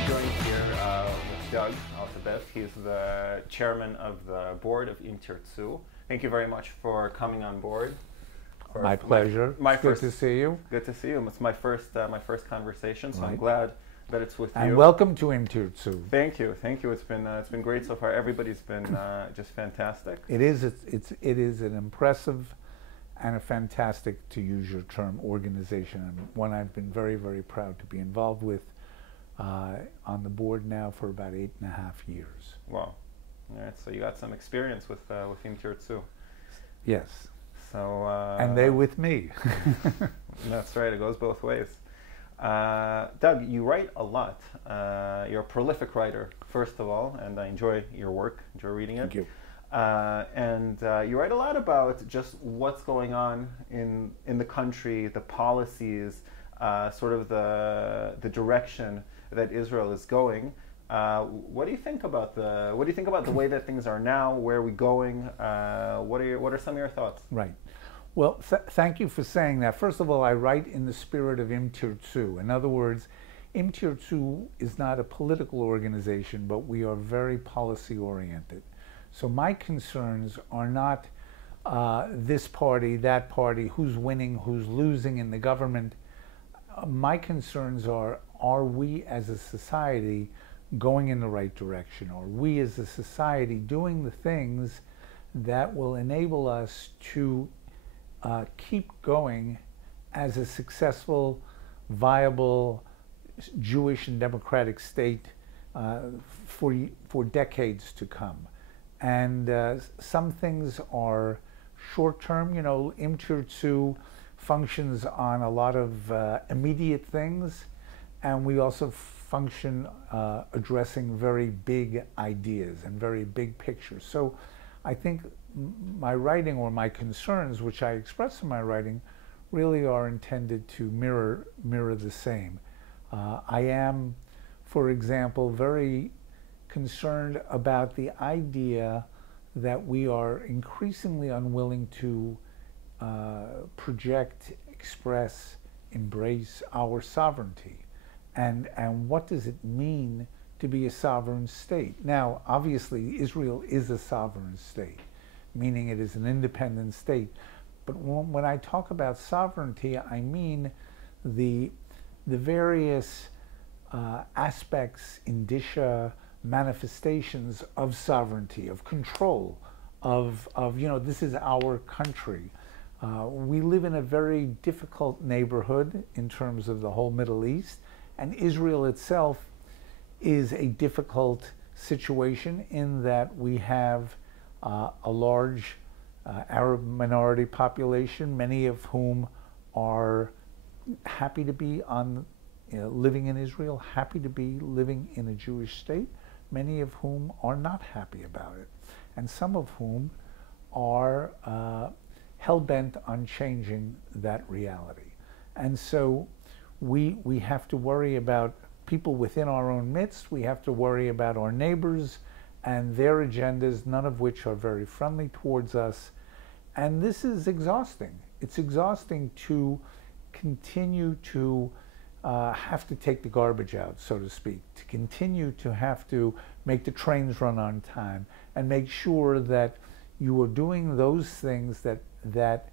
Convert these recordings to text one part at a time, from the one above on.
I'm joined here with Doug Altabef. He's the chairman of the board of Tirtzu. Thank you very much for coming on board. My pleasure. Good to see you. Good to see you. It's my first conversation, so right. I'm glad that it's with you. And welcome to Tirtzu. Thank you. It's been great so far. Everybody's been just fantastic. It is an impressive and a fantastic, to use your term, organization, and one I've been very, very proud to be involved with on the board now for about 8.5 years. Wow. All right, so you got some experience with Tirtzu. Yes. So and they with me. That's right. It goes both ways. Doug, you write a lot. You're a prolific writer, first of all, and I enjoy your work. Enjoy reading it. Thank you. And you write a lot about just what's going on in the country, the policies, sort of the direction that Israel is going. What do you think about the way that things are now? Where are we going? What are some of your thoughts? Right. Well, thank you for saying that. First of all, I write in the spirit of Tirtzu. In other words, Tirtzu is not a political organization, but we are very policy oriented. So my concerns are not this party, that party, who's winning, who's losing in the government. My concerns are we as a society going in the right direction? Are we as a society doing the things that will enable us to keep going as a successful, viable Jewish and democratic state for decades to come? And some things are short-term. You know, Tirtzu functions on a lot of immediate things, and we also function addressing very big ideas and very big pictures. So I think my writing, or my concerns, which I express in my writing, really are intended to mirror the same. I am, for example, very concerned about the idea that we are increasingly unwilling to project, express, embrace our sovereignty. And what does it mean to be a sovereign state? Now, obviously, Israel is a sovereign state, meaning it is an independent state. But when I talk about sovereignty, I mean the various aspects, indicia, manifestations of sovereignty, of control, of you know, this is our country. We live in a very difficult neighborhood in terms of the whole Middle East, and Israel itself is a difficult situation in that we have a large Arab minority population, many of whom are happy to be living in Israel, happy to be living in a Jewish state, many of whom are not happy about it, and some of whom are hell-bent on changing that reality. And so we have to worry about people within our own midst. We have to worry about our neighbors and their agendas, none of which are very friendly towards us. And this is exhausting. It's exhausting to continue to have to take the garbage out, so to speak, to continue to have to make the trains run on time and make sure that you are doing those things that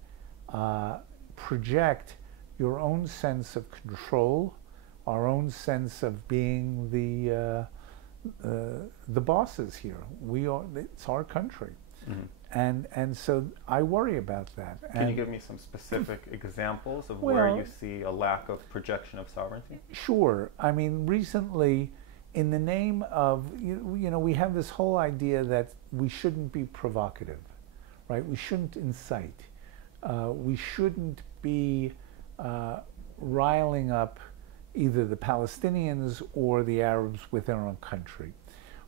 project your own sense of control, our own sense of being the bosses here. It's our country. Mm-hmm. And so I worry about that. Can you give me some specific examples of where you see a lack of projection of sovereignty? Sure. I mean, recently, in the name of, you know, we have this whole idea that we shouldn't be provocative, right? We shouldn't incite. We shouldn't be riling up either the Palestinians or the Arabs within our country.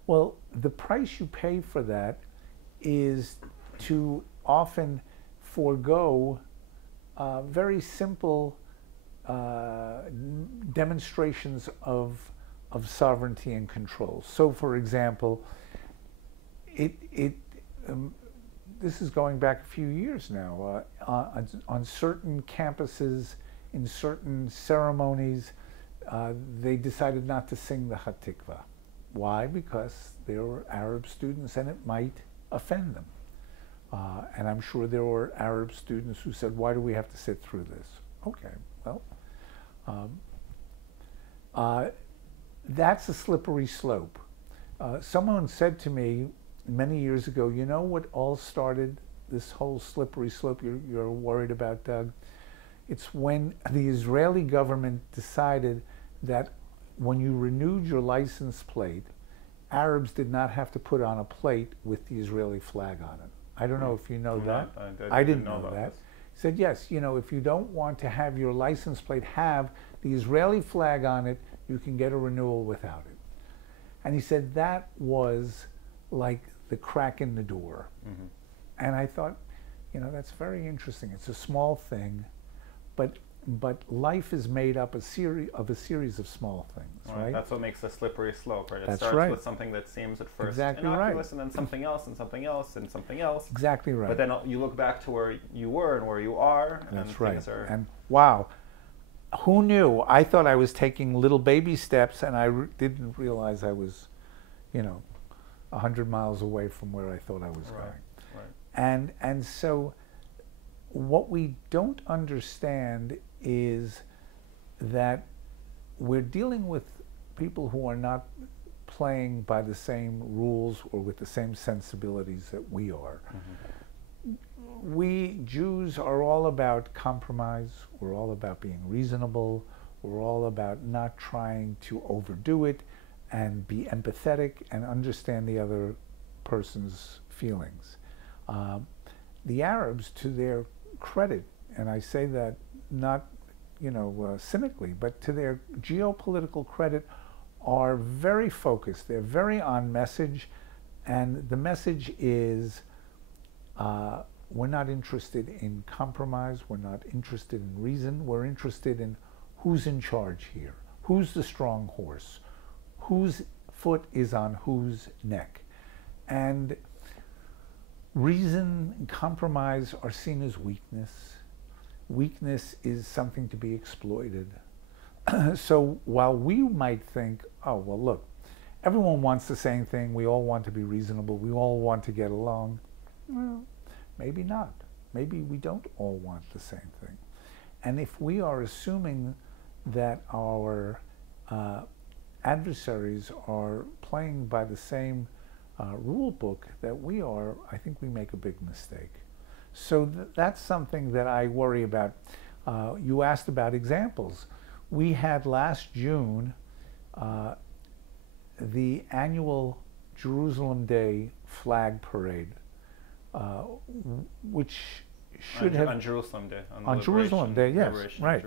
Well, the price you pay for that is to often forego very simple demonstrations of sovereignty and control. So, for example, this is going back a few years now. On certain campuses, in certain ceremonies, they decided not to sing the Hatikvah. Why? Because there were Arab students and it might offend them. And I'm sure there were Arab students who said, why do we have to sit through this? Okay, well, that's a slippery slope. Someone said to me many years ago, you know what all started this whole slippery slope you're worried about, Doug? It's when the Israeli government decided that when you renewed your license plate, Arabs did not have to put on a plate with the Israeli flag on it. I don't know if you know that. I didn't know that. He said, yes, you know, if you don't want to have your license plate have the Israeli flag on it, you can get a renewal without it. And he said that was like the crack in the door. Mm-hmm. And I thought, you know, that's very interesting. It's a small thing, but life is made up of a series of small things, right? That's what makes a slippery slope, right? It That's starts right. with something that seems at first Exactly innocuous, right. and then something else, and something else, and something else. Exactly right. But then you look back to where you were and where you are, That's and right. things are... And wow, who knew? I thought I was taking little baby steps, and I didn't realize I was, you know, 100 miles away from where I thought I was going. Right. And so what we don't understand is that we're dealing with people who are not playing by the same rules or with the same sensibilities that we are. Mm-hmm. We Jews are all about compromise. We're all about being reasonable. We're all about not trying to overdo it and be empathetic and understand the other person's feelings. The Arabs, to their credit, and I say that not, you know, cynically, but to their geopolitical credit, are very focused. They're very on message, and the message is we're not interested in compromise, we're not interested in reason, we're interested in who's in charge here, who's the strong horse, whose foot is on whose neck. And reason and compromise are seen as weakness. Weakness is something to be exploited. So while we might think, oh, well, look, everyone wants the same thing, we all want to be reasonable, we all want to get along, well, maybe not. Maybe we don't all want the same thing. And if we are assuming that our adversaries are playing by the same rule book that we are, I think we make a big mistake. So that's something that I worry about. You asked about examples. We had last June the annual Jerusalem Day flag parade, which should have... On Jerusalem Day. On Jerusalem Day, yes, right.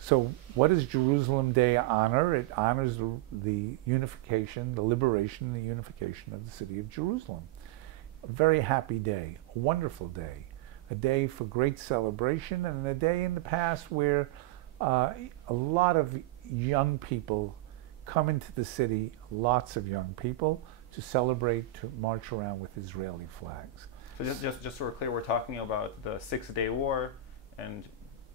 So what does Jerusalem Day honor? It honors the unification, the liberation, the unification of the city of Jerusalem. A very happy day, a wonderful day, a day for great celebration, and a day in the past where a lot of young people come into the city, lots of young people, to celebrate, to march around with Israeli flags. So just so we're clear, we're talking about the Six-Day War, and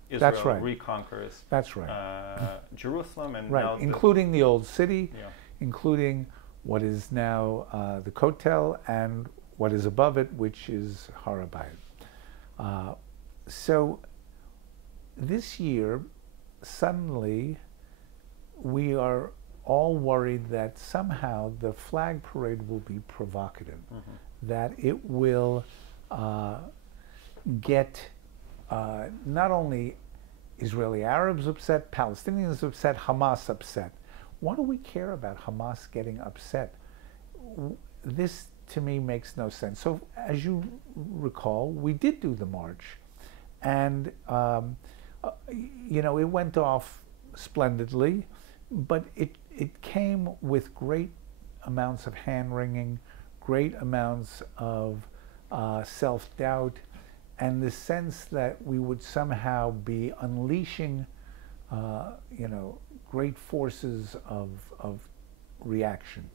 Israel That's right. reconquers That's right. Jerusalem, and right, now including the old city, yeah. including what is now the Kotel, and what is above it, which is Har HaBayit. So this year, suddenly, we are all worried that somehow the flag parade will be provocative, that it will get not only Israeli Arabs upset, Palestinians upset, Hamas upset. Why do we care about Hamas getting upset? This, to me, makes no sense. So, as you recall, we did do the march, and you know, it went off splendidly, but it came with great amounts of hand-wringing, great amounts of self-doubt, and the sense that we would somehow be unleashing, you know, great forces of reaction.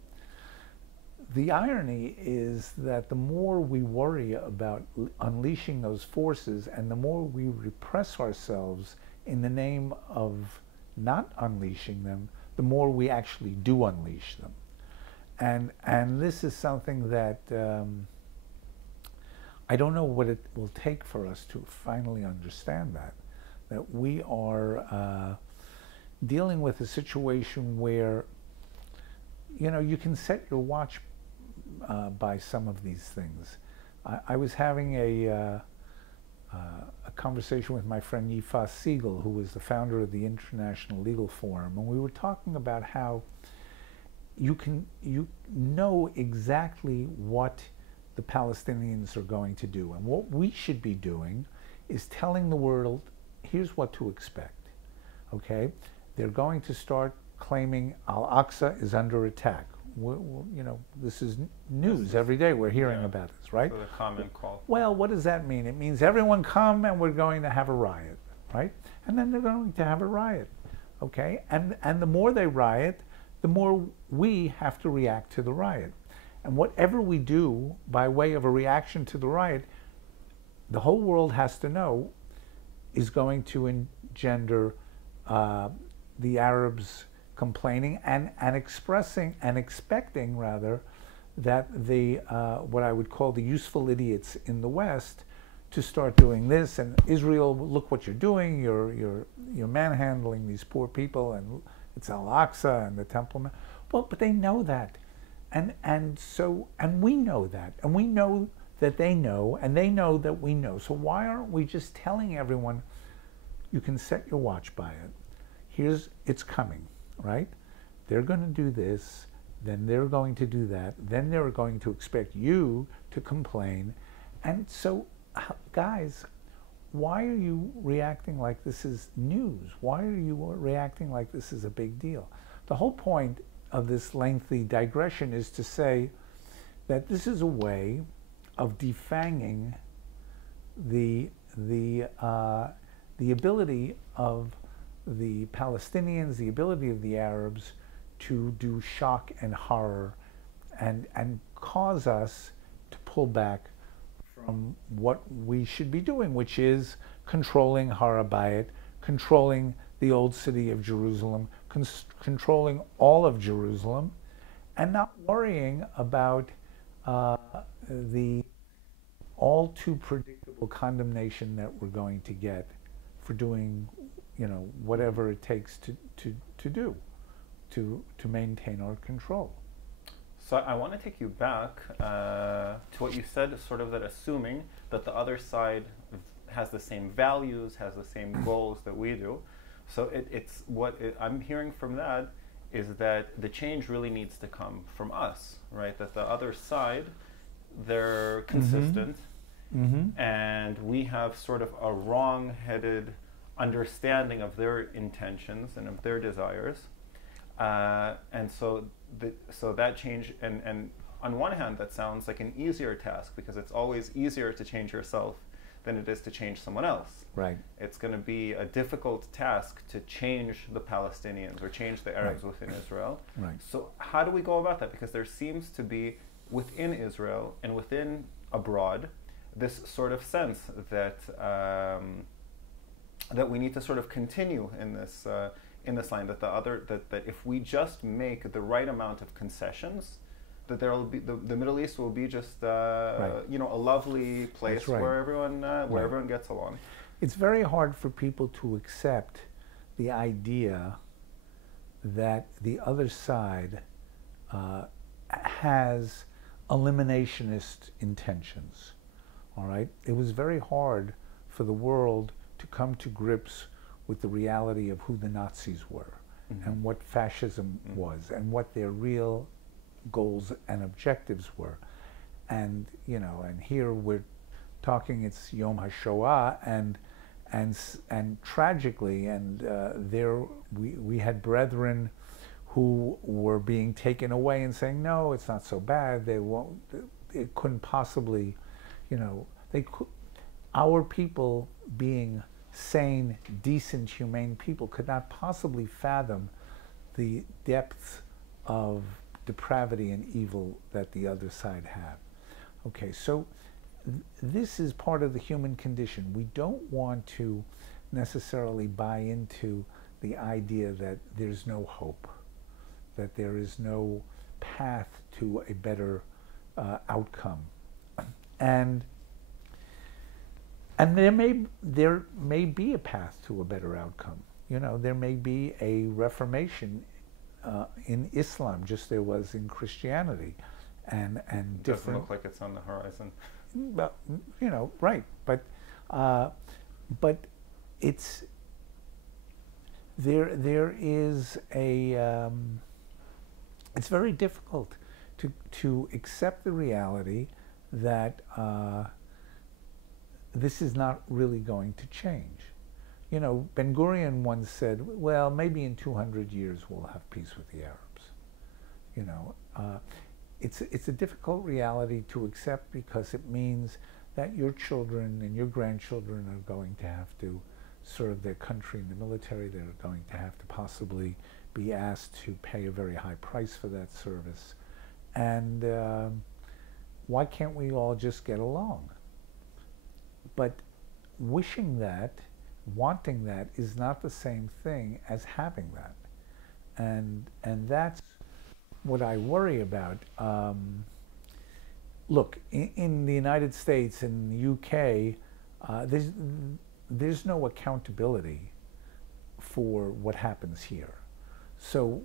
The irony is that the more we worry about unleashing those forces and the more we repress ourselves in the name of not unleashing them, the more we actually do unleash them. And this is something that I don't know what it will take for us to finally understand that we are dealing with a situation where, you know, you can set your watch by some of these things. I was having a conversation with my friend Yifas Siegel, who was the founder of the International Legal Forum, and we were talking about how you know exactly what the Palestinians are going to do, and what we should be doing is telling the world, here's what to expect. Okay, they're going to start claiming Al-Aqsa is under attack. You know, this is news every day. We're hearing about this, right? So the common call. Well, what does that mean? It means everyone come and we're going to have a riot, right? And then they're going to have a riot, okay? And the more they riot, the more we have to react to the riot. And whatever we do by way of a reaction to the riot, the whole world has to know is going to engender the Arabs complaining and expressing and expecting, rather, that the what I would call the useful idiots in the West to start doing this, and Israel, look what you're doing, you're manhandling these poor people, and it's Al-Aqsa and the Temple. Well, but they know that, and we know that, and we know that they know, and they know that we know. So why aren't we just telling everyone, you can set your watch by it. It's coming. Right? They're going to do this, then they're going to do that, then they're going to expect you to complain. And so, guys, why are you reacting like this is news? Why are you reacting like this is a big deal? The whole point of this lengthy digression is to say that this is a way of defanging the ability of the Palestinians, the ability of the Arabs to do shock and horror and cause us to pull back from what we should be doing, which is controlling Har HaBayit, controlling the old city of Jerusalem, controlling all of Jerusalem, and not worrying about the all too predictable condemnation that we're going to get for doing, you know, whatever it takes to do to maintain our control. So I want to take you back to what you said, sort of that assuming that the other side has the same values, has the same goals that we do. So I'm hearing from that is that the change really needs to come from us, right? That the other side, they're consistent, and we have sort of a wrong-headed understanding of their intentions and of their desires, and so that change, and on one hand that sounds like an easier task, because it's always easier to change yourself than it is to change someone else. Right. It's going to be a difficult task to change the Palestinians or change the Arabs within Israel. Right. So how do we go about that? Because there seems to be within Israel and within abroad this sort of sense that that we need to sort of continue in this line, that if we just make the right amount of concessions, that there will be the Middle East will be just you know, a lovely place where everyone gets along. It's very hard for people to accept the idea that the other side has eliminationist intentions. All right, it was very hard for the world to come to grips with the reality of who the Nazis were, and what fascism was, and what their real goals and objectives were. And you know, and here we're talking, it's Yom HaShoah, and tragically, and there we had brethren who were being taken away and saying, no, it's not so bad. It couldn't possibly, you know, our people, being sane, decent, humane people, could not possibly fathom the depths of depravity and evil that the other side had. Okay, so this is part of the human condition. We don't want to necessarily buy into the idea that there's no hope, that there is no path to a better outcome, and there may be a path to a better outcome. You know, there may be a reformation in Islam, just there was in Christianity, and different. Doesn't look like it's on the horizon. Well, you know, right, but it's there is a. It's very difficult to accept the reality that this is not really going to change. You know, Ben Gurion once said, well, maybe in 200 years we'll have peace with the Arabs. You know, it's a difficult reality to accept because it means that your children and your grandchildren are going to have to serve their country in the military. They're going to have to possibly be asked to pay a very high price for that service. And why can't we all just get along? But wishing that, wanting that, is not the same thing as having that. And that's what I worry about. Look, in the United States, in the UK, there's no accountability for what happens here. So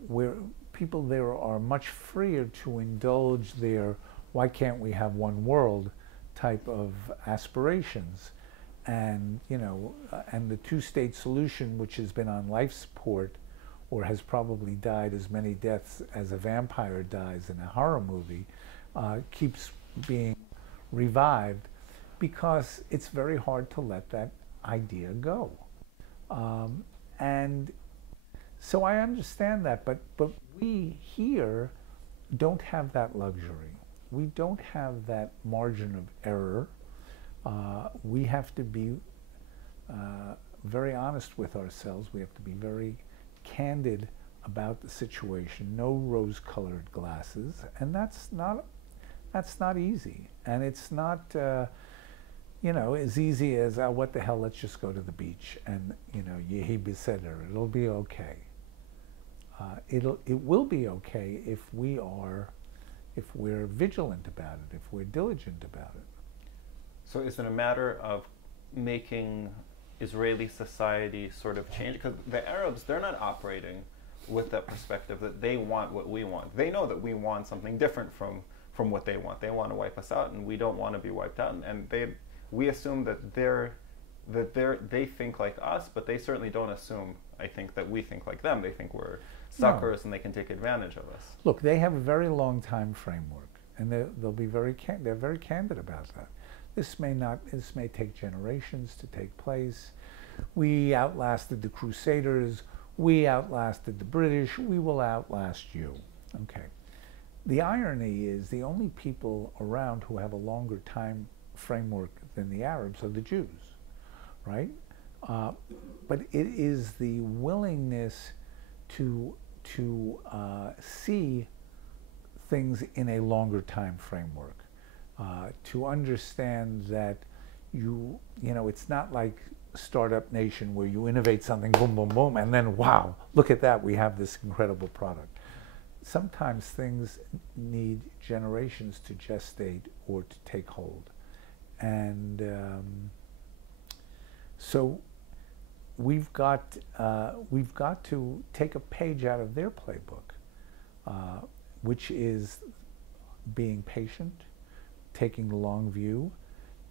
people there are much freer to indulge their "why can't we have one world" type of aspirations, and you know, and the two-state solution, which has been on life support, or has probably died as many deaths as a vampire dies in a horror movie, keeps being revived because it's very hard to let that idea go. And so I understand that, but we here don't have that luxury. We don't have that margin of error. We have to be very honest with ourselves. We have to be very candid about the situation. No rose-colored glasses, and that's not easy. And it's not you know, as easy as what the hell, let's just go to the beach and, you know, yehi beseder, it'll be okay. It will be okay if we're vigilant about it, if we're diligent about it. So is it a matter of making Israeli society sort of change? Because the Arabs, they're not operating with that perspective that they want what we want. They know that we want something different from what they want. They want to wipe us out, and we don't want to be wiped out. And we assume that they think like us, but they certainly don't assume, I think, that we think like them. They think we're suckers, no, and they can take advantage of us. Look, they have a very long time framework, and they'll be they're very candid about that. This may take generations to take place. We outlasted the Crusaders. We outlasted the British. We will outlast you. Okay. The irony is the only people around who have a longer time framework than the Arabs are the Jews, right? But it is the willingness to see things in a longer time framework, to understand that you know, it's not like Startup Nation where you innovate something, boom, boom, boom, and then wow, look at that, we have this incredible product. Sometimes things need generations to gestate or to take hold. And so we've got to take a page out of their playbook, which is being patient, taking the long view,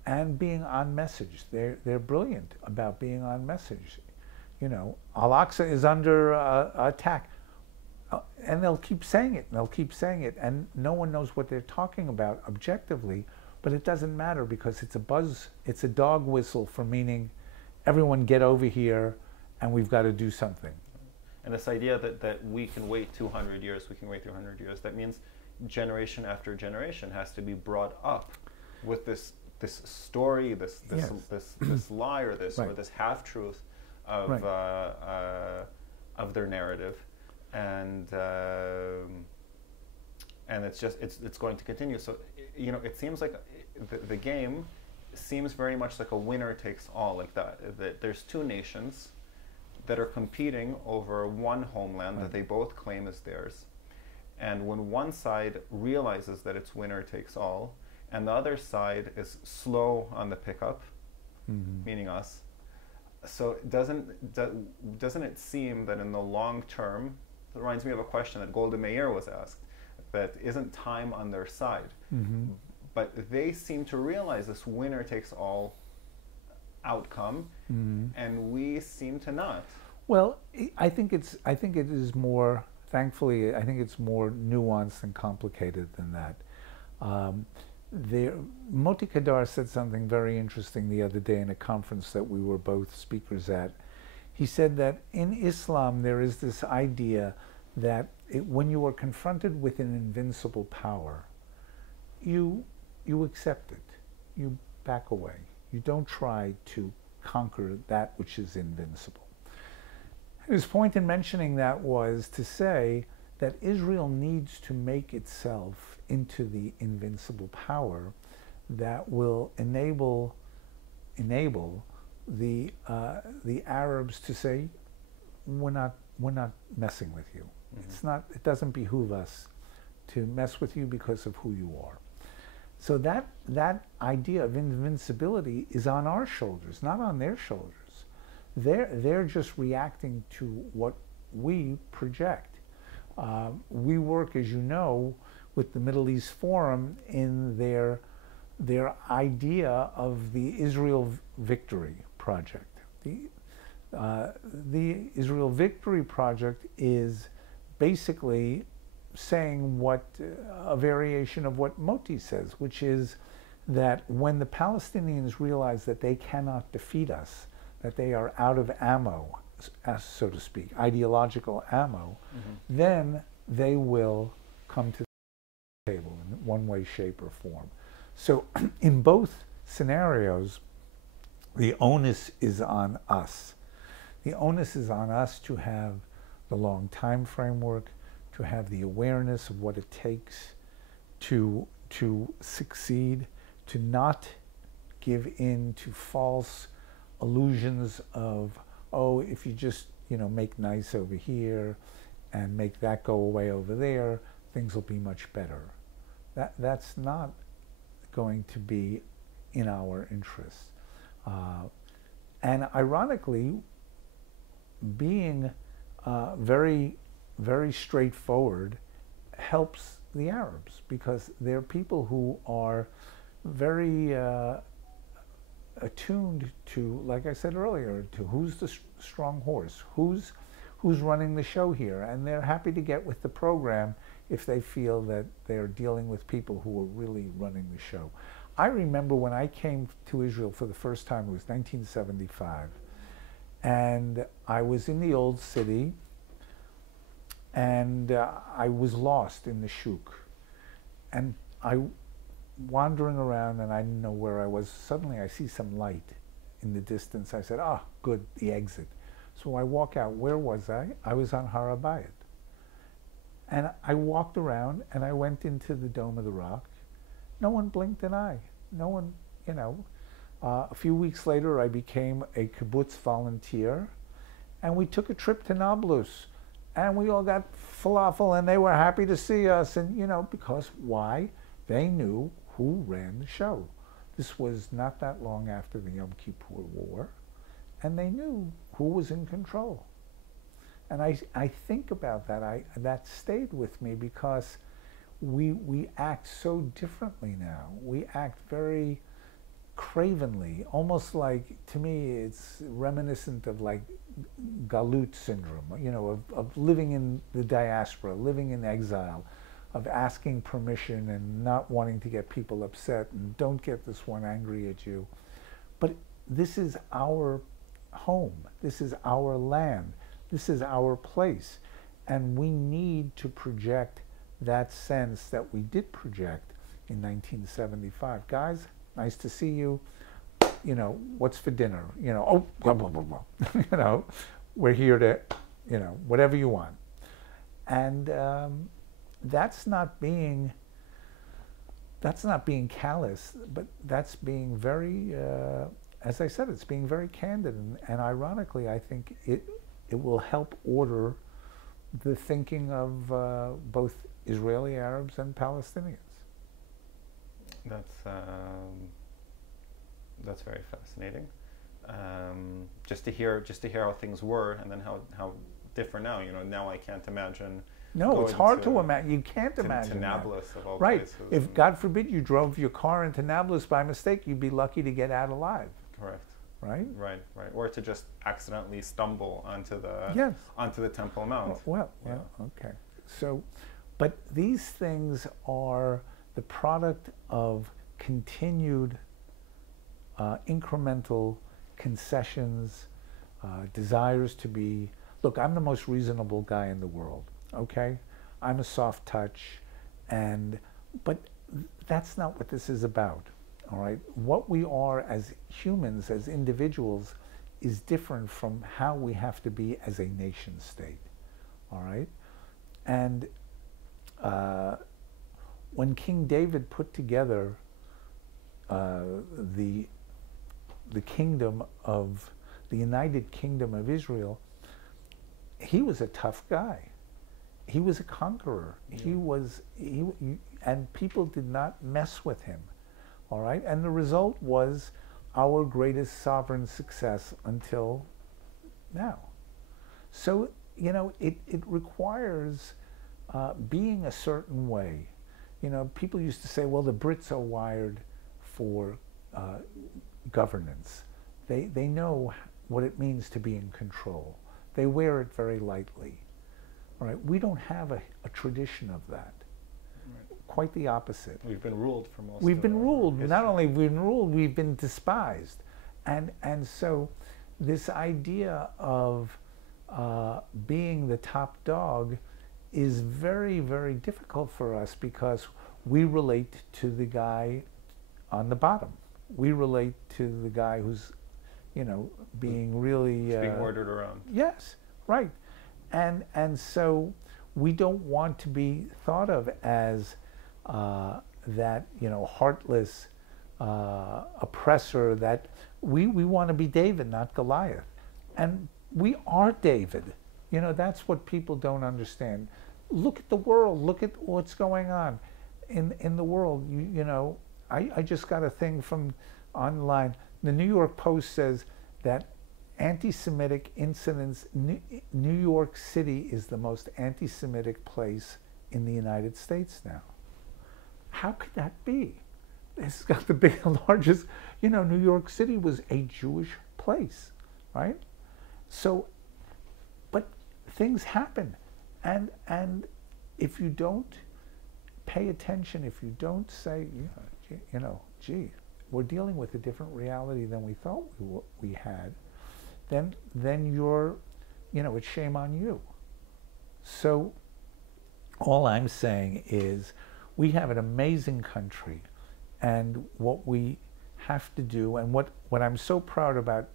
and being on message. They're brilliant about being on message. You know, Al-Aqsa is under attack. And they'll keep saying it, and they'll keep saying it, and no one knows what they're talking about objectively, but it doesn't matter because it's a buzz, it's a dog whistle for meaning everyone get over here and we've got to do something. And this idea that we can wait 200 years, we can wait 300 years, that means generation after generation has to be brought up with this story, this lie or this right. or this half-truth of right. Of their narrative. And it's going to continue. So, you know, it seems like the game seems very much like a winner takes all, like that there's two nations, that are competing over one homeland that they both claim is theirs. And when one side realizes that it's winner takes all, and the other side is slow on the pickup, meaning us, so doesn't it seem that in the long term, it reminds me of a question that Golda Meir was asked, that isn't time on their side? But they seem to realize this winner takes all outcome, and we seem to not. Well, I think it is more. Thankfully, I think it's more nuanced and complicated than that. Moti Kadar said something very interesting the other day in a conference that we were both speakers at. He said that in Islam there is this idea that when you are confronted with an invincible power, you accept it. You back away. You don't try to conquer that which is invincible. His point in mentioning that was to say that Israel needs to make itself into the invincible power that will enable the Arabs to say, we're not messing with you. It doesn't behoove us to mess with you because of who you are. So that idea of invincibility is on our shoulders, not on their shoulders. They're just reacting to what we project. We work, as you know, with the Middle East Forum in their idea of the Israel Victory Project. The Israel Victory Project is basically saying a variation of what Moti says, which is that when the Palestinians realize that they cannot defeat us, that they are out of ammo, so to speak, ideological ammo, then they will come to the table in one way, shape, or form. So in both scenarios, the onus is on us. The onus is on us to have the long time framework, to have the awareness of what it takes to succeed, to not give in to false illusions of, oh, if you just make nice over here and make that go away over there, things will be much better. That's not going to be in our interest. And ironically, being very, very straightforward helps the Arabs, because they're people who are very attuned to, like I said earlier, to who's the strong horse, who's running the show here, and they're happy to get with the program if they feel that they're dealing with people who are really running the show. I remember when I came to Israel for the first time, it was 1975, and I was in the old city, and I was lost in the shuk, and wandering around, and I didn't know where I was. Suddenly I see some light in the distance. I said, good, the exit. So I walk out. Where was I? I was on Har HaBayit. And I walked around, and I went into the Dome of the Rock. No one blinked an eye. No one, a few weeks later, I became a kibbutz volunteer, and we took a trip to Nablus, and we all got falafel, and they were happy to see us, and, because why? They knew who ran the show. This was not that long after the Yom Kippur War, and they knew who was in control. And I think about that. That stayed with me, because we act so differently now. We act very cravenly, almost like, to me, it's reminiscent of like Galut syndrome, of living in the diaspora, living in exile, of asking permission and not wanting to get people upset, and don't get this one angry at you. But this is our home. This is our land. This is our place. And we need to project that sense that we did project in 1975. Guys, nice to see you. What's for dinner? Oh, blah, blah, blah, blah. We're here to, whatever you want. And that's not being callous, but that's being very, as I said, it's being very candid. And ironically, I think it will help order the thinking of both Israeli Arabs and Palestinians. That's very fascinating. Just to hear how things were, and then how different now. Now I can't imagine. No, it's hard to imagine. You can't imagine to Nablus of all right. places. If God forbid you drove your car into Nablus by mistake, you'd be lucky to get out alive. Correct. Right. Right. Or to just accidentally stumble onto the Temple Mount. Well, okay. So, but these things are the product of continued incremental concessions, desires to be. Look, I'm the most reasonable guy in the world. Okay, I'm a soft touch, but that's not what this is about. All right, what we are as humans, as individuals, is different from how we have to be as a nation state. All right, and when King David put together the kingdom of the United Kingdom of Israel, he was a tough guy. He was a conqueror. Yeah. And people did not mess with him. All right, and the result was our greatest sovereign success until now. So it requires being a certain way. People used to say, well, the Brits are wired for governance. They know what it means to be in control. They wear it very lightly. All right, we don't have a tradition of that. Right. Quite the opposite. We've been ruled for most. We've been ruled. Not only have we been ruled, we've been despised, and so this idea of being the top dog is very, very difficult for us because we relate to the guy on the bottom. We relate to the guy who's, being really being ordered around. Yes, right. And so we don't want to be thought of as that heartless oppressor. That we want to be David, not Goliath, and we are David. That's what people don't understand. Look at the world. Look at what's going on in the world. I just got a thing from online. The New York Post says that anti-Semitic incidents, New York City is the most anti-Semitic place in the United States now. How could that be? It's got the largest, New York City was a Jewish place, right? So, but things happen. And if you don't pay attention, if you don't say, gee, we're dealing with a different reality than we thought we had, then you're, it's shame on you. So all I'm saying is we have an amazing country, and what we have to do, and what I'm so proud about,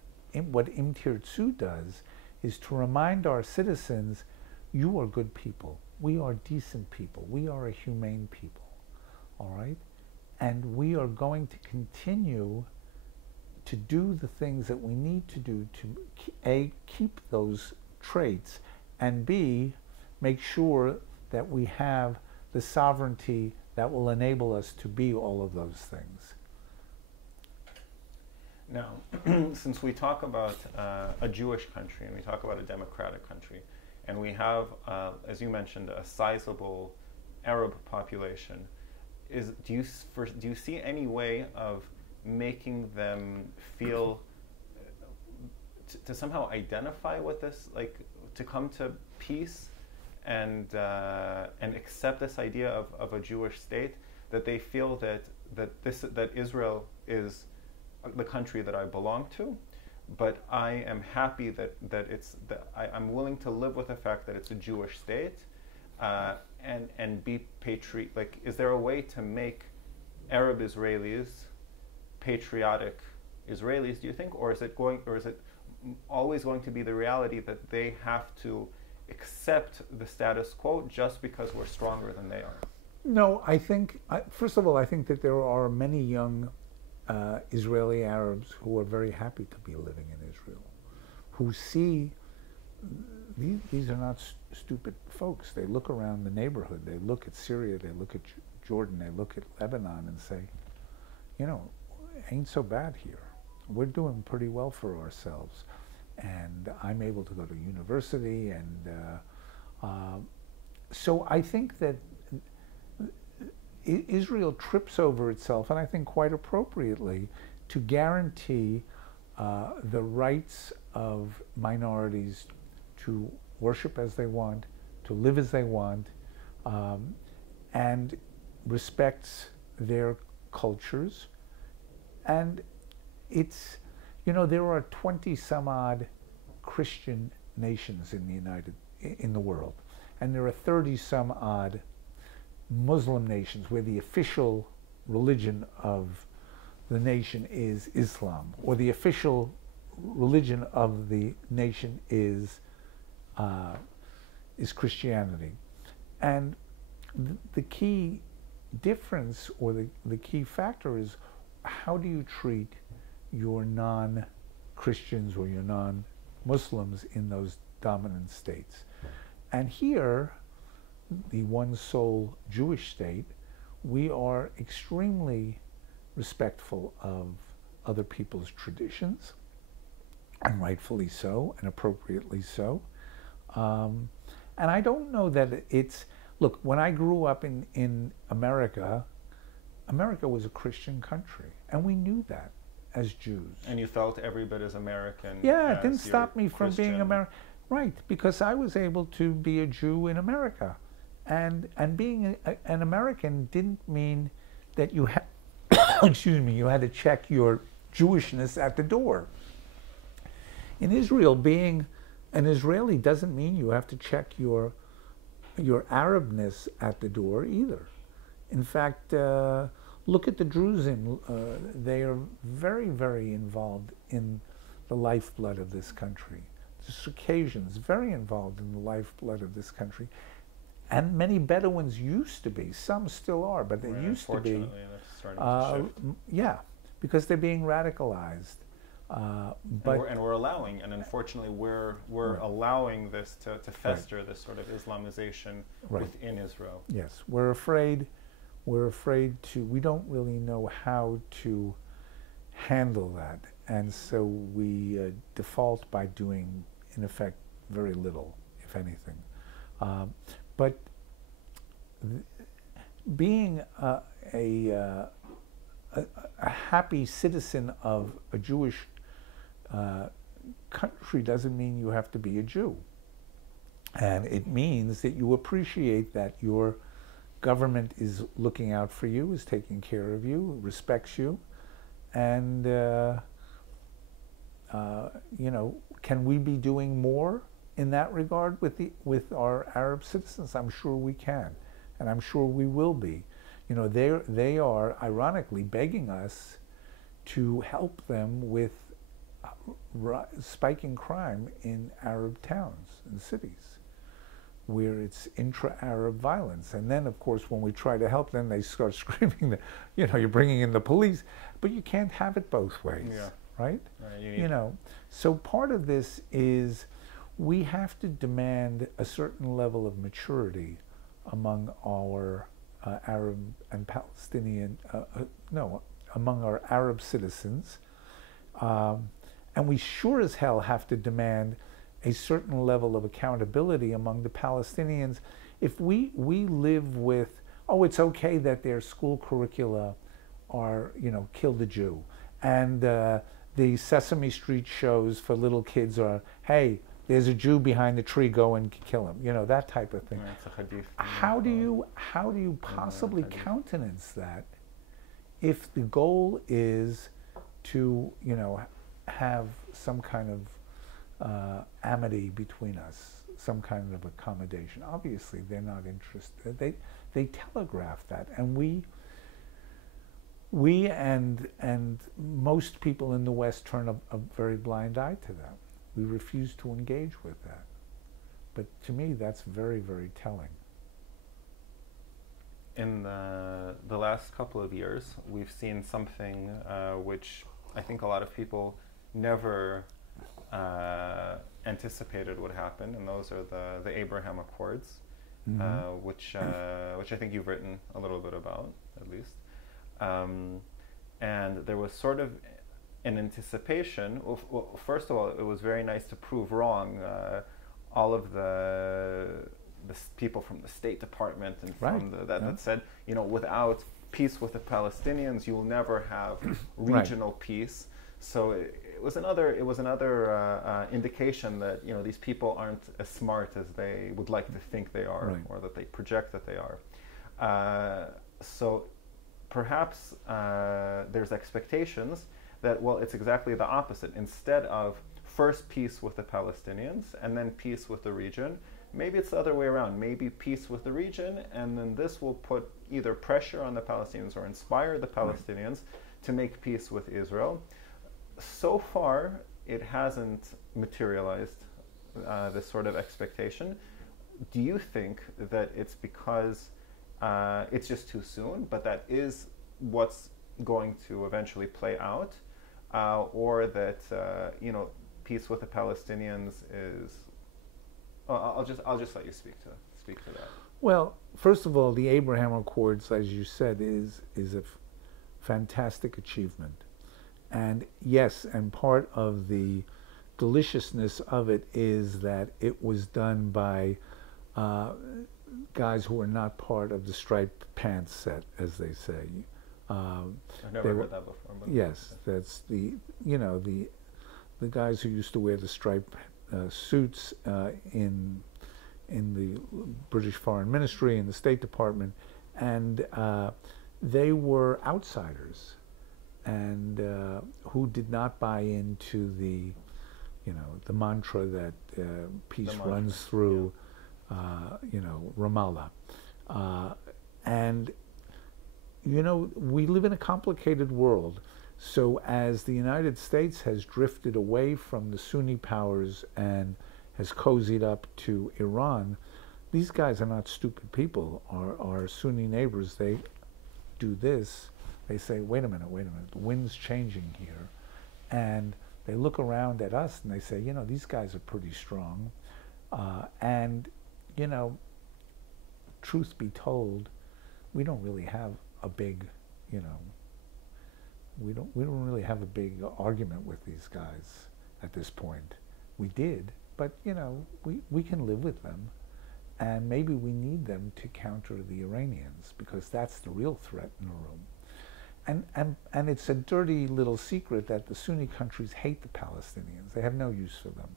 what Tirtzu does, is to remind our citizens, you are good people. We are decent people. We are a humane people. All right? And we are going to continue to do the things that we need to do to, A, keep those traits, and B, make sure that we have the sovereignty that will enable us to be all of those things. Now, since we talk about a Jewish country and we talk about a democratic country, and we have, as you mentioned, a sizable Arab population, do you see any way of making them feel to somehow identify with this, like to come to peace and accept this idea of a Jewish state, that they feel that Israel is the country that I belong to, but I am happy that I'm willing to live with the fact that it's a Jewish state, and be patriot. Like, is there a way to make Arab Israelis patriotic Israelis, do you think, or is it always going to be the reality that they have to accept the status quo just because we're stronger than they are? No, I think, first of all, I think that there are many young Israeli Arabs who are very happy to be living in Israel, who see these are not stupid folks. They look around the neighborhood. They look at Syria. They look at Jordan. They look at Lebanon and say, you know, ain't so bad here. We're doing pretty well for ourselves. And I'm able to go to university. And so I think that Israel trips over itself, and I think quite appropriately, to guarantee the rights of minorities to worship as they want, to live as they want, and respects their cultures. And it's, you know, there are 20 some odd Christian nations in the world, and there are 30 some odd Muslim nations where the official religion of the nation is Islam, or the official religion of the nation is Christianity. And the key difference, or the key factor, is how do you treat your non-Christians or your non-Muslims in those dominant states? And here, the one sole Jewish state, we are extremely respectful of other people's traditions, and rightfully so, and appropriately so. And I don't know that it's, look, when I grew up in America, America was a Christian country, and we knew that as Jews. And you felt every bit as American. Yeah, it didn't stop me from Christian. being American. Right, because I was able to be a Jew in America. And being an American didn't mean that you had, excuse me, you had to check your Jewishness at the door. In Israel, being an Israeli doesn't mean you have to check your Arabness at the door either. In fact, look at the Druzen. They are very, very involved in the lifeblood of this country. The Circassians, very involved in the lifeblood of this country. And many Bedouins used to be. Some still are, but they used to be. Unfortunately, that's starting to shift. Yeah, because they're being radicalized. But and we're allowing, and unfortunately, we're Right. allowing this to fester, this sort of Islamization Right. within Israel. yes, we're afraid to, we don't really know how to handle that. And so we default by doing, in effect, very little, if anything. But being a happy citizen of a Jewish country doesn't mean you have to be a Jew. And it means that you appreciate that your government is looking out for you, is taking care of you, respects you. And, you know, can we be doing more in that regard with our Arab citizens? I'm sure we can, and I'm sure we will be. You know, they are ironically begging us to help them with spiking crime in Arab towns and cities, where it's intra-Arab violence. And then, of course, when we try to help them, they start screaming that, you know, you're bringing in the police. But you can't have it both ways, Yeah. right? Right, You know, so part of this is we have to demand a certain level of maturity among our Arab and Palestinian, among our Arab citizens. And we sure as hell have to demand a certain level of accountability among the Palestinians. If we live with, oh, it's okay that their school curricula are, you know, kill the Jew. And the Sesame Street shows for little kids are, hey, there's a Jew behind the tree, go and kill him. You know, that type of thing. Right, it's a hadith. How do you possibly countenance that if the goal is to, you know, have some kind of amity between us, some kind of accommodation? Obviously, they're not interested. They telegraph that, and we and most people in the West turn a very blind eye to that. We refuse to engage with that. But to me, that's very, very telling. In the last couple of years, we've seen something which I think a lot of people never anticipated would happen, and those are the Abraham Accords, which I think you've written a little bit about, at least. And there was sort of an anticipation. Well, first of all, it was very nice to prove wrong all of the people from the State Department and from that said, without peace with the Palestinians, you will never have regional peace. So it was another indication that these people aren't as smart as they would like to think they are, or that they project that they are. So perhaps there's expectations that, well, it's exactly the opposite. Instead of first peace with the Palestinians and then peace with the region, maybe it's the other way around. Maybe peace with the region, and then this will put either pressure on the Palestinians or inspire the Palestinians to make peace with Israel. So far, it hasn't materialized, this sort of expectation. Do you think that it's because it's just too soon, but that is what's going to eventually play out, or that peace with the Palestinians is? I'll just let you speak to that. Well, first of all, the Abraham Accords, as you said, is a fantastic achievement. And yes, and part of the deliciousness of it is that it was done by guys who are not part of the striped pants set, as they say. I've never heard that before. But yes, that's the guys who used to wear the striped suits in the British Foreign Ministry and the State Department, and they were outsiders, and who did not buy into the mantra that peace runs through Ramallah, and we live in a complicated world. So as the United States has drifted away from the Sunni powers and has cozied up to Iran, these guys are not stupid people. Our Sunni neighbors, they do this. They say, wait a minute, the wind's changing here. And they look around at us and they say, these guys are pretty strong. And truth be told, we don't really have a big, we don't really have a big argument with these guys at this point. We did, but we can live with them, and maybe we need them to counter the Iranians, because that's the real threat in the room. And it's a dirty little secret that the Sunni countries hate the Palestinians. They have no use for them.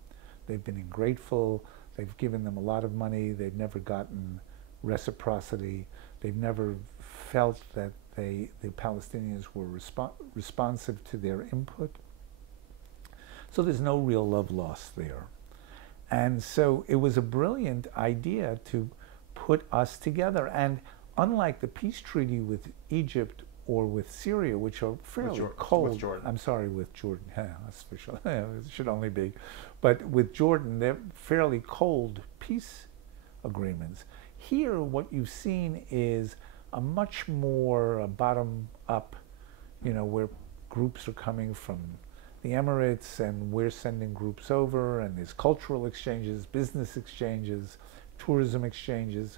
They've been ungrateful. They've given them a lot of money. They've never gotten reciprocity. They've never felt that the Palestinians were responsive to their input. So there's no real love lost there. And so it was a brilliant idea to put us together. And unlike the peace treaty with Egypt or with Syria, which are fairly cold. With Jordan. I'm sorry, with Jordan. Yeah, that's for sure. It should only be. But with Jordan, they're fairly cold peace agreements. Here, what you've seen is a much more bottom-up, where groups are coming from the Emirates, and we're sending groups over, and there's cultural exchanges, business exchanges, tourism exchanges.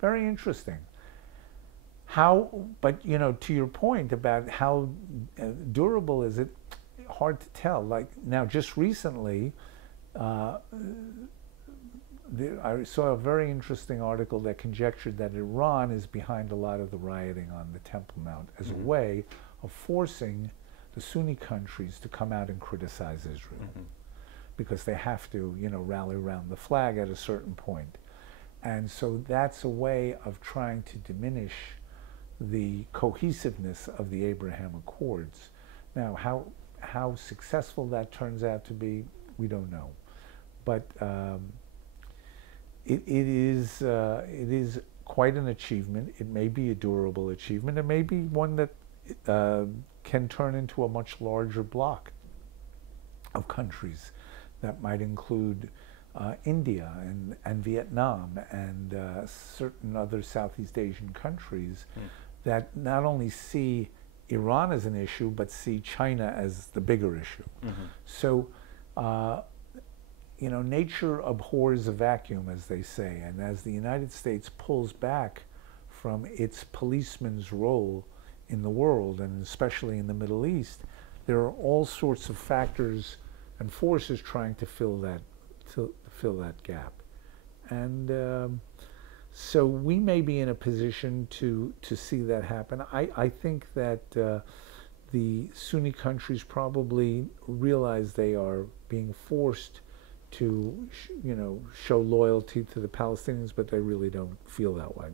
Very interesting. But to your point about how durable is it, hard to tell. Like now, just recently, I saw a very interesting article that conjectured that Iran is behind a lot of the rioting on the Temple Mount as a way of forcing the Sunni countries to come out and criticize Israel, because they have to, rally around the flag at a certain point. And so that's a way of trying to diminish the cohesiveness of the Abraham Accords. Now, how successful that turns out to be, we don't know. But it is quite an achievement. It may be a durable achievement. It may be one that can turn into a much larger bloc of countries that might include India and Vietnam and certain other Southeast Asian countries that not only see Iran as an issue, but see China as the bigger issue. So Uh, you know, nature abhors a vacuum, as they say, and as the United States pulls back from its policeman's role in the world, and especially in the Middle East, there are all sorts of factors and forces trying to fill that gap. And so we may be in a position to see that happen. I think that the Sunni countries probably realize they are being forced to, you know, show loyalty to the Palestinians, but they really don't feel that way.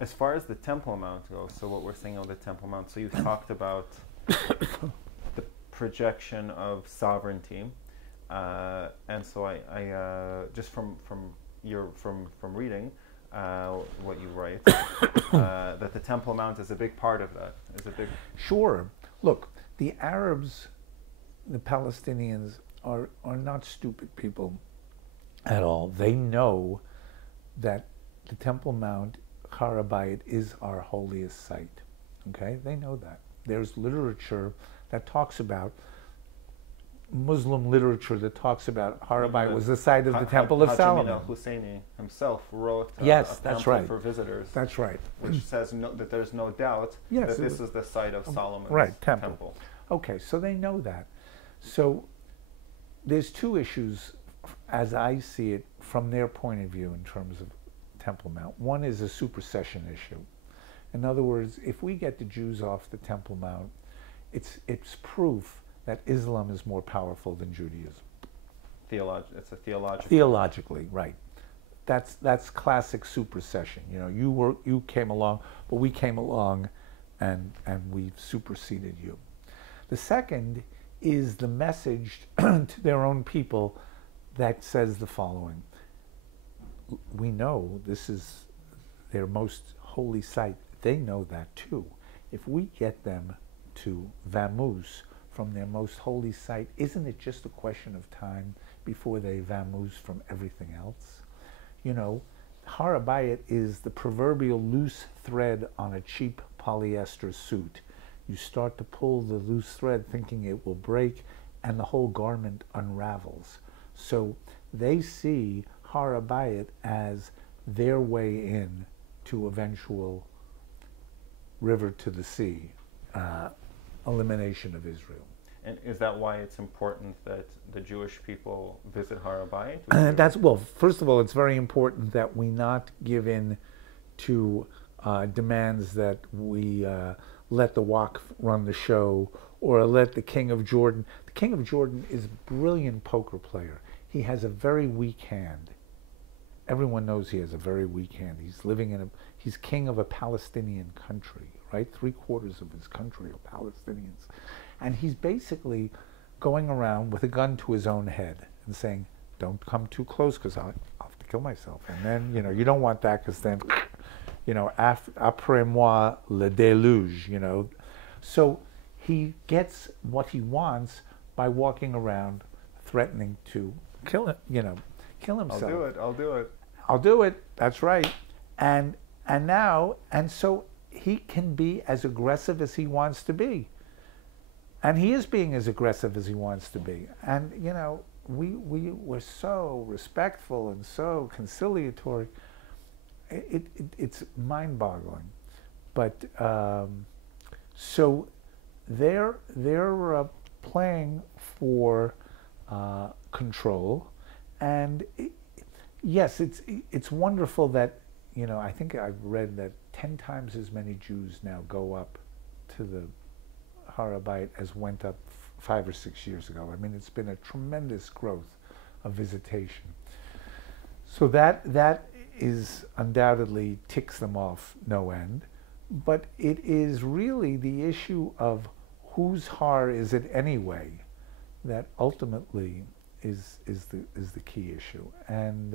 As far as the Temple Mount goes, so what we're saying of the Temple Mount, so you talked about the projection of sovereignty, and so I just from reading what you write, that the Temple Mount is a big part of that. Is a big. Sure. Look, the Arabs, the Palestinians are not stupid people at all. They know that the Temple Mount, Har HaBayit, is our holiest site. Okay, they know that. There's literature that talks about, Muslim literature that talks about Har HaBayit was the site of the Temple of Solomon. Husseini himself wrote a that's right. for visitors. That's right. Which says that there's no doubt that this is the site of Solomon's temple. Okay, so they know that. So there's two issues, as I see it, from their point of view in terms of Temple Mount. One is a supersession issue. In other words, if we get the Jews off the Temple Mount, it's proof that Islam is more powerful than Judaism. It's a theological. Theologically, right. That's classic supersession. You know, you came along, but we came along, and we've superseded you. The second is the message to their own people that says the following: we know this is their most holy site. They know that too. If we get them to vamoose from their most holy site, isn't it just a question of time before they vamoose from everything else? You know, Har HaBayit is the proverbial loose thread on a cheap polyester suit. You start to pull the loose thread thinking it will break, and the whole garment unravels. So they see Har HaBayit as their way in to eventual river to the sea, elimination of Israel. And is that why it's important that the Jewish people visit Har HaBayit? That's, well, first of all, it's very important that we not give in to demands that we let the Waqf run the show, or let the King of Jordan. The King of Jordan is a brilliant poker player. He has a very weak hand. Everyone knows he has a very weak hand. He's king of a Palestinian country, right? 3/4 of his country are Palestinians. And he's basically going around with a gun to his own head and saying, don't come too close because I'll have to kill myself. And then, you know, you don't want that because then, you know, après moi le déluge, you know. So he gets what he wants by walking around threatening to kill him, you know, kill himself. I'll do it. That's right. And so he can be as aggressive as he wants to be. And he is being as aggressive as he wants to be. And, you know, we were so respectful and so conciliatory. It's mind-boggling. But so they're playing for control. And yes, it's wonderful that, you know, I think I've read that 10 times as many Jews now go up to the Har HaBayit as went up 5 or 6 years ago. I mean, it's been a tremendous growth of visitation. So that is undoubtedly ticks them off no end. But it is really the issue of whose har is it anyway that ultimately is the key issue. And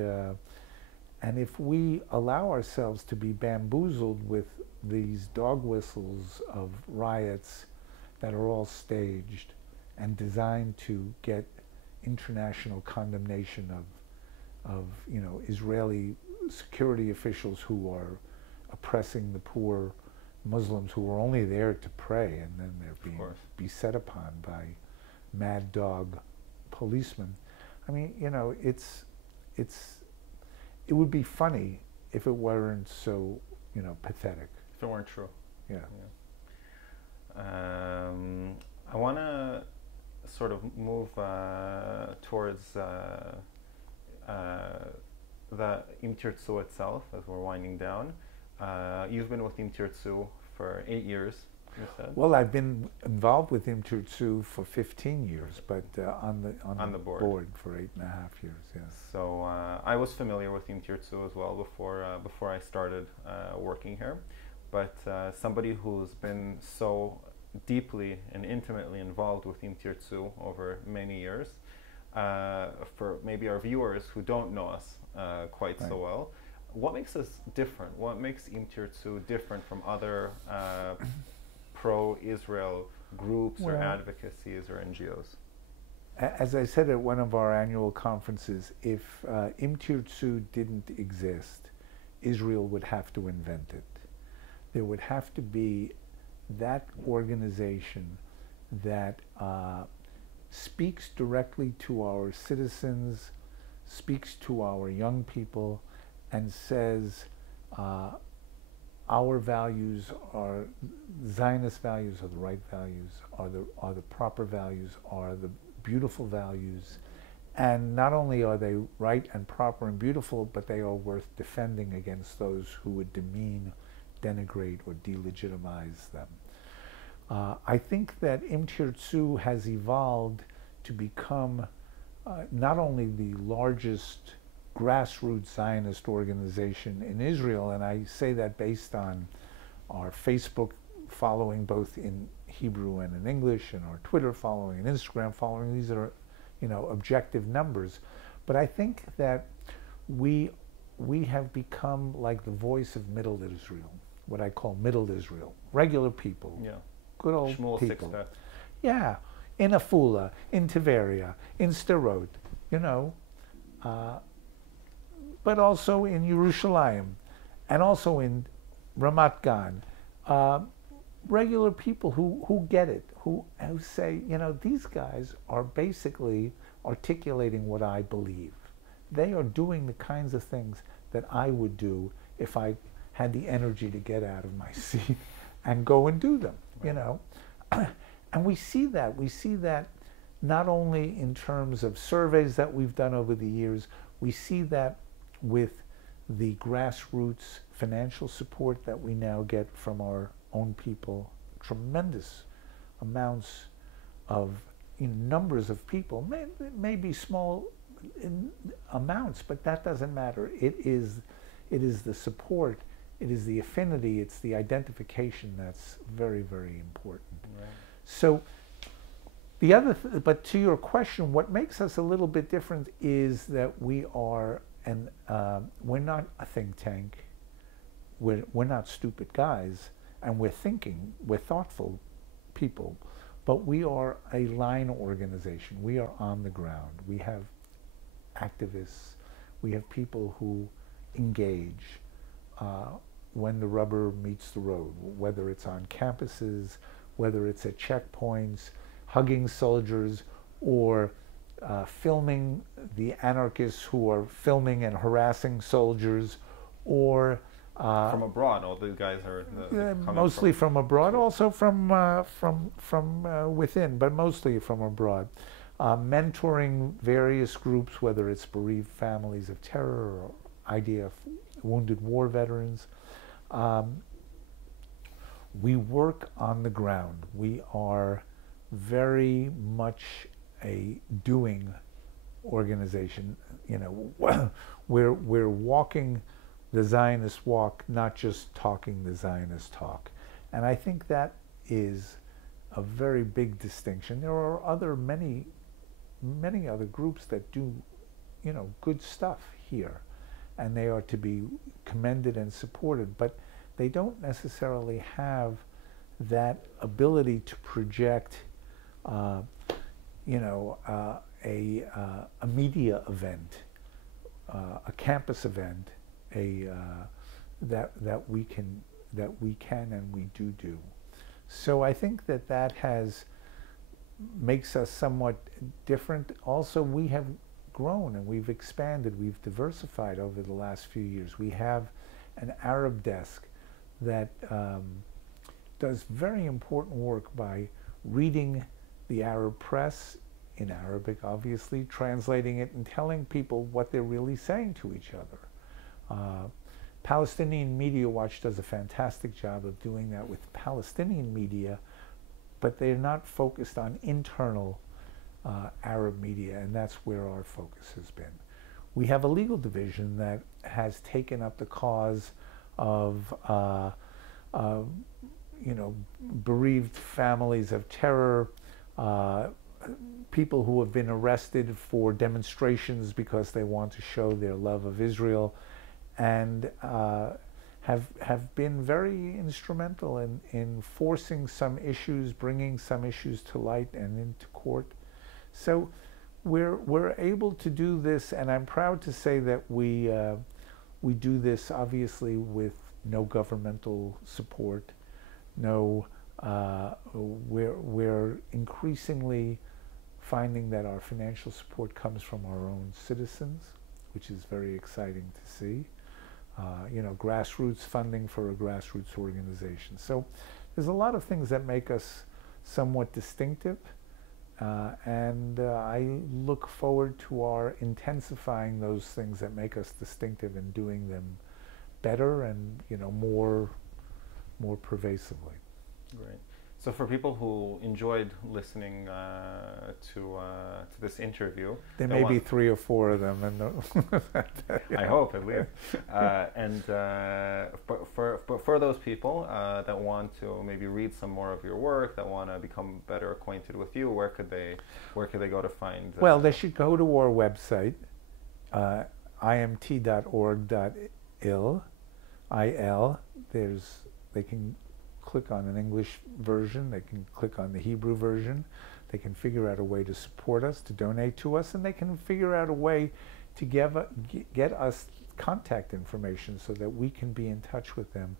if we allow ourselves to be bamboozled with these dog whistles of riots that are all staged and designed to get international condemnation of you know, Israeli security officials who are oppressing the poor Muslims who are only there to pray, and then they're being beset upon by mad dog policemen. I mean, you know, it would be funny if it weren't so, you know, pathetic. If it weren't true. Yeah. I want to sort of move towards the Tirtzu itself as we're winding down. You've been with Tirtzu for 8 years, you said. Well, I've been involved with Tirtzu for 15 years, but on the board for 8.5 years. Yes. So I was familiar with Tirtzu as well before I started working here, but somebody who's been so deeply and intimately involved with Tirtzu over many years, for maybe our viewers who don't know us quite so well, what makes us different? What makes Tirtzu different from other pro-Israel groups or advocacies or NGOs? As I said at one of our annual conferences, if Tirtzu didn't exist, Israel would have to invent it. There would have to be that organization that speaks directly to our citizens, speaks to our young people, and says our values are Zionist values, are the right values, are the proper values, are the beautiful values, and not only are they right and proper and beautiful, but they are worth defending against those who would demean, denigrate, or delegitimize them. I think that Tirtzu has evolved to become not only the largest grassroots Zionist organization in Israel, and I say that based on our Facebook following both in Hebrew and in English, and our Twitter following and Instagram following. These are, you know, objective numbers. But I think that we have become like the voice of Middle Israel, what I call Middle Israel, regular people, good old Shmuel people. Sixpack. Yeah, in Afula, in Tiveria, in Sderot, you know, but also in Yerushalayim, and also in Ramat Gan. Regular people who get it, who say, you know, these guys are basically articulating what I believe. They are doing the kinds of things that I would do if I had the energy to get out of my seat and go and do them, you know. And we see that not only in terms of surveys that we've done over the years, we see that with the grassroots financial support that we now get from our own people, tremendous amounts of, you know, numbers of people, may be small in amounts, but that doesn't matter. It is the support, it is the affinity, it's the identification that's very, very important. Right. So the other, but to your question, what makes us a little bit different is that we are, and we're not a think tank. We're not stupid guys, and we're thoughtful people, but we are a line organization. We are on the ground. We have activists. We have people who engage when the rubber meets the road, whether it's on campuses, whether it's at checkpoints, hugging soldiers, or filming the anarchists who are filming and harassing soldiers, or from abroad. All these guys are mostly from abroad, also from within, but mostly from abroad. Mentoring various groups, whether it's bereaved families of terror or IDF wounded war veterans. We work on the ground. We are very much a doing organization. You know, we're walking the Zionist walk, not just talking the Zionist talk. And I think that is a very big distinction. There are many other groups that do, you know, good stuff here, and they are to be commended and supported, but they don't necessarily have that ability to project, you know, a media event, a campus event, that we can we can and we do. So I think that makes us somewhat different. Also, we have grown and we've expanded, we've diversified over the last few years. We have an Arab desk that does very important work by reading the Arab press in Arabic, obviously, translating it and telling people what they're really saying to each other. Palestinian Media Watch does a fantastic job of doing that with Palestinian media, but they're not focused on internal Arab media, and that's where our focus has been. We have a legal division that has taken up the cause of bereaved families of terror, people who have been arrested for demonstrations because they want to show their love of Israel, and have been very instrumental in forcing some issues, bringing some issues to light and into court. So we're able to do this, and I'm proud to say that we do this obviously with no governmental support. We're increasingly finding that our financial support comes from our own citizens, which is very exciting to see. Grassroots funding for a grassroots organization. So there's a lot of things that make us somewhat distinctive, and I look forward to our intensifying those things that make us distinctive and doing them better and more pervasively. Great. So for people who enjoyed listening to this interview, there may be 3 or 4 of them, and I hope at least. And for those people that want to maybe read some more of your work, that want to become better acquainted with you, where could they go to find? Well, they should go to our website, imt.org.il. They can click on an English version, they can click on the Hebrew version, they can figure out a way to support us, to donate to us, and they can figure out a way to get us contact information so that we can be in touch with them.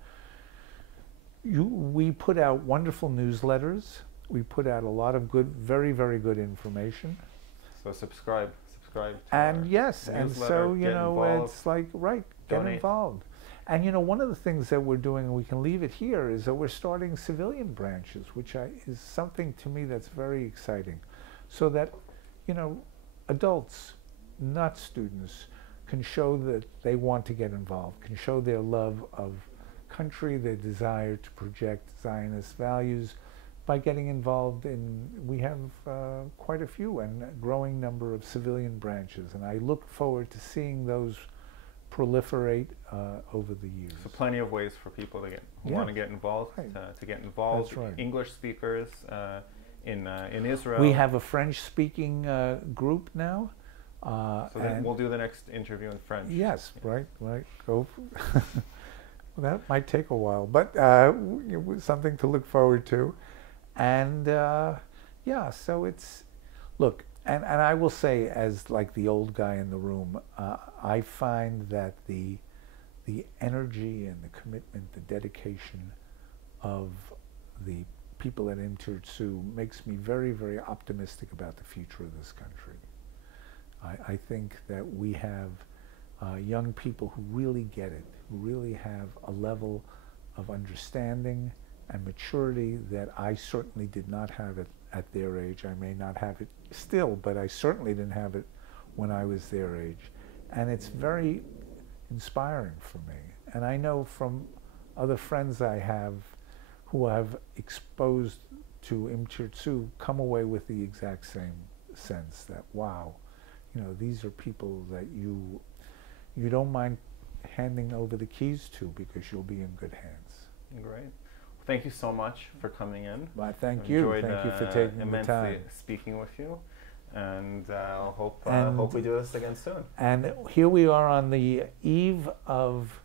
We put out wonderful newsletters, we put out a lot of good, very, very good information. So subscribe and yes, and so it's like, right, get involved. And one of the things that we're doing, and we can leave it here, is that we're starting civilian branches, which is something to me that's very exciting. So that, adults, not students, can show that they want to get involved, can show their love of country, their desire to project Zionist values by getting involved in, we have quite a few and a growing number of civilian branches. And I look forward to seeing those proliferate over the years. So plenty of ways for people to want to get involved, right. to get involved. That's right. English speakers in Israel. We have a French-speaking group now. So then we'll do the next interview in French. Yes, yeah. Right. Go. Well, that might take a while, but something to look forward to. And so it's, look, and I will say, as like the old guy in the room, I find that the energy and the commitment, the dedication of the people at Tirtzu makes me very, very optimistic about the future of this country. I think that we have young people who really get it, who really have a level of understanding and maturity that I certainly did not have at their age. I may not have it still, but I certainly didn't have it when I was their age. And it's very inspiring for me. And I know from other friends I have who have exposed to Tirtzu come away with the exact same sense that, wow, these are people that you don't mind handing over the keys to because you'll be in good hands. Great. Thank you so much for coming in. Well, thank you. Thank you for taking the time. Speaking with you, and I hope we do this again soon. And here we are on the eve of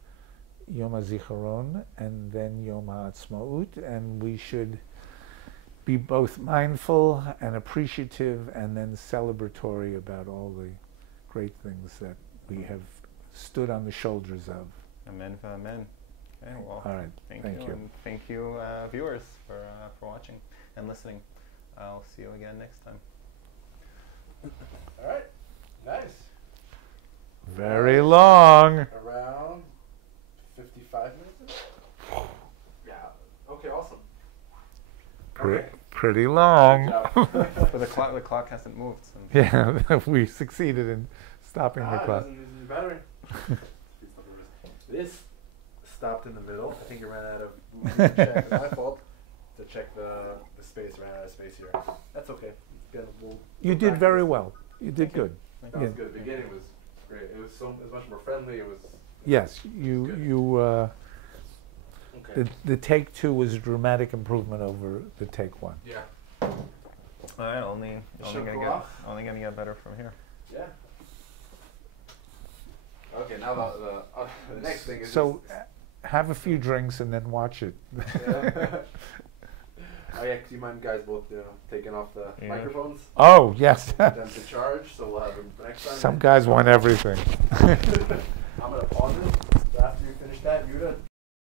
Yom HaZikaron and then Yom HaAtzmaut, and we should be both mindful and appreciative and then celebratory about all the great things that we have stood on the shoulders of. Amen. Amen. Okay, well, All right. thank Thank you. you. And thank you, viewers, for watching and listening. I'll see you again next time. All right. Nice. Very long. Around 55 minutes? Yeah. Okay, awesome. Okay. Pretty long. But the clock hasn't moved. So. Yeah, we succeeded in stopping the It clock. doesn't use the battery. This stopped in the middle. I think it ran out of to check. It's my fault. To check the space, ran out of space here. That's okay. You did very well. You did good. That was good. The beginning was great. It was much more friendly. It was. Yes, Okay. the take two was a dramatic improvement over the take one. Yeah. All right, only should gonna go get off? only gonna get better from here. Yeah. Okay, now the next thing is. So, have a few drinks and then watch it. Yeah. Oh yeah, 'cause you mind guys both taking off the microphones? Oh yes. Them to charge, so we'll have them next time. Some guys want everything. I'm gonna pause it. So after you finish that, Yuda,